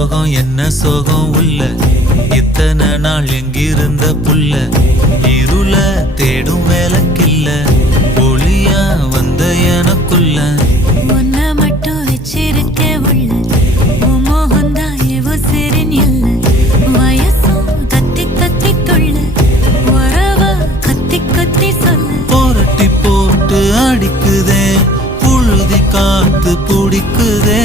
சோகம் என்ன சோகம் உள்ள இத்தனை நாள் எங்கிருந்த புல்ல இருள தேடும் வேலைக்கில்ல ஒளியா வந்த எனக்குள்ள உன்னை மட்டும் வச்சிருக்க உள்ள உன் மோகந்தான் எவோ சிறின் இல்ல வயசும் கத்தி கத்தி தொள்ள உறவ கத்தி கத்தி சொல்ல போரட்டி போட்டு அடிக்குதே புழுதி காத்து பிடிக்குதே